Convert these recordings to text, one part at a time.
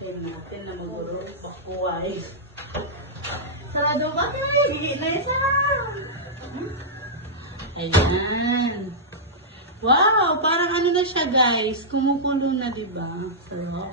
natin na maguro pakuway. Sarado ba kayo? Gigi na isa. Ayan. Wow, parang ano na siya guys. Kumukulo na, diba? Sarap.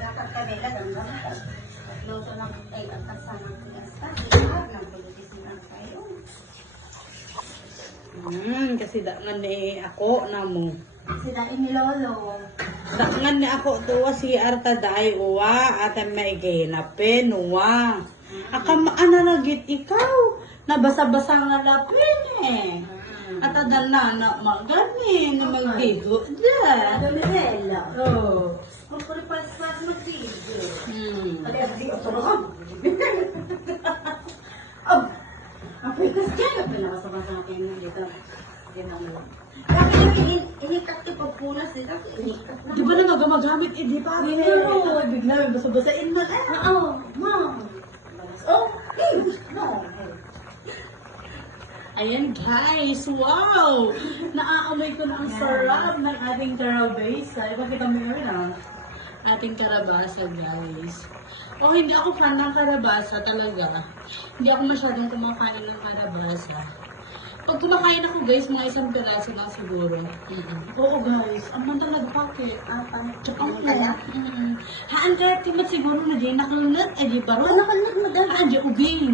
Dapat kanila ganda na. Luto ng ay ang kasamang tigas ka. Lahat ng pulutis na kayo. Kasi dangan ni ako na mo. Sila ni Lolo. Dangan ni ako tuwa si Arta Day uwa at maiginapin uwa. Akam analagit ikaw. Nabasa-basa nga lapin eh. At adal na magani na magigo dyan. Dominella. Oh. Ang puripas-pas mag-video. Hmm. At FD o tulungan. Oh! Ang puripas dyan. Ang pinakasabasa na kayo dito. Ginagawa. Kaya inikakti pa punas nila. Inikakti. Di ba na magagamit eh, di ba? Pero, bigla may basa-basain na eh. Oo, ma'am. Oh, no. Ayan guys, wow! Naaamoy ko na ang sarap ng ating karabasa. Ipakita mo yun ating karabasa guys. Oh, hindi ako fan ng karabasa talaga. Hindi ako masyadong kumakain ng karabasa. Pag kumakain ako guys, mga isang piraso lang siguro. Oo guys, ang man talaga pakit. Tsaka ang kaya. Haan kaya timat siguro na di nakalunod. Eh di baro. Nakalunod mo dahil. Haan di ubing.